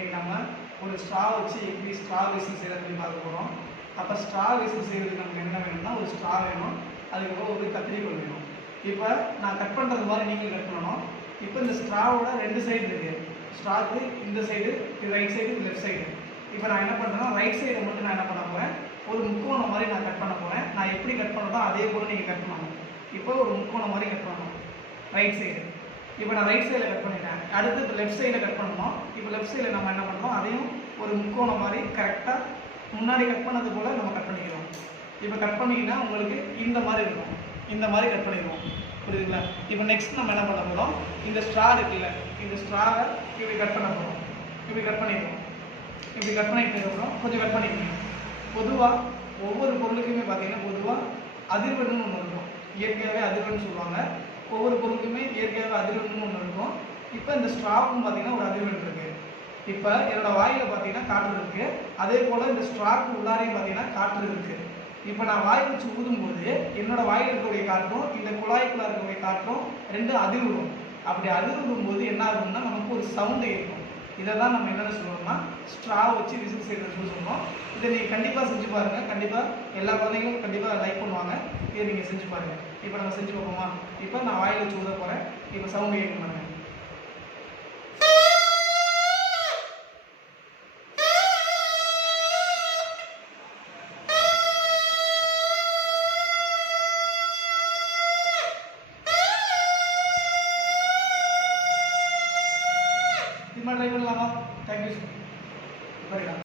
இன்றைக்கி நம்ம ஒரு ஸ்ட்ரா வச்சு எப்படி ஸ்ட்ரா விசில் செய்கிறது பார்க்க போகிறோம். அப்போ ஸ்ட்ரா விசில் செய்கிறதுக்கு நமக்கு என்ன வேணும்னா ஒரு ஸ்ட்ரா வேணும், அதுக்கப்புறம் ஒரு கத்திரிக்கோல் வேணும். இப்போ நான் கட் பண்ணுறது மாதிரி நீங்கள் கட் பண்ணணும். இப்போ இந்த ஸ்ட்ராவோட 2 சைடு இருக்குது. ஸ்ட்ராக்கு இந்த சைடு, இது ரைட் சைடு, இது லெஃப்ட் சைடு. இப்போ நான் என்ன பண்ணுறேன்னா ரைட் சைடை மட்டும் நான் என்ன பண்ண போகிறேன், ஒரு முக்கோணம் மாதிரி நான் கட் பண்ண போகிறேன். நான் எப்படி கட் பண்ணுறதோ அதே போல் நீங்கள் கட் பண்ணணும். இப்போ ஒரு முக்கோணம் மாதிரி கட் பண்ணணும் ரைட் சைடு. இப்போ நான் ரைட் சைடில் கட் பண்ணிட்டேன். அடுத்து இப்போ லெஃப்ட் சைடில் கட் பண்ணணும். இப்போ லெஃப்ட் சைடில் நம்ம என்ன பண்ணணும், அதையும் ஒரு முக்கோணம் மாதிரி கரெக்டாக முன்னாடி கட் பண்ணது போல் நம்ம கட் பண்ணிக்கிறோம். இப்போ கட் பண்ணிங்கன்னா உங்களுக்கு இந்த மாதிரி இருக்கும், இந்த மாதிரி கட் பண்ணிடுவோம். புரியுதுங்களா? இப்போ நெக்ஸ்ட் நம்ம என்ன பண்ண போகிறோம், இந்த ஸ்ட்ரா இருக்குல்ல, இந்த ஸ்ட்ராவை இப்படி கட் பண்ண போகிறோம். இப்படி கட் பண்ணிடுவோம். இப்படி கட் பண்ணிட்டதுக்கப்புறம் கொஞ்சம் கட் பண்ணிக்கணும். பொதுவாக ஒவ்வொரு பொருளுக்குமே பார்த்தீங்கன்னா பொதுவாக அதிர்வெண்ணுன்னு ஒன்று இருக்கும். இயற்கையாகவே அதிர்வெண் சொல்லுவாங்க. ஒவ்வொரு பொருளுக்குமே இயற்கையாகவே அதிர்வெண்ணுன்னு ஒன்று இருக்கும். இப்போ இந்த ஸ்ட்ராவுக்கும் பார்த்தீங்கன்னா ஒரு அதிர்வெண் இருக்குது. இப்போ என்னோடய வாயில் பார்த்தீங்கன்னா காற்று இருக்குது, அதே போல் இந்த ஸ்ட்ராக்கு உள்ளாரையும் பார்த்தீங்கன்னா காற்று இருக்குது. இப்போ நான் வாய் வச்சு ஊதும்போது என்னோடய வாயில் இருக்கக்கூடிய காற்றும் இந்த குழாய்க்குள்ளே இருக்கக்கூடிய காற்றும் ரெண்டும் அதிர்வுறும். அப்படி அதிர்வுறும் போது என்ன ஆகும்னா நமக்கு ஒரு சவுண்டு இருக்கும். இதை தான் நம்ம என்னென்ன சொல்லுவோம்னா ஸ்ட்ரா வச்சு விசில் செய்கிறது சொல்லுவோம். இதை நீங்கள் கண்டிப்பாக செஞ்சு பாருங்கள். கண்டிப்பாக எல்லா குழந்தைங்களும் கண்டிப்பாக லைக் பண்ணுவாங்க. இதை நீங்கள் செஞ்சு பாருங்கள். இப்போ நம்ம செஞ்சு பார்ப்போமா? இப்போ நான் வாயில் வச்சு ஊத போகிறேன். இப்போ சவுண்டு கேட்க பாருங்கள்.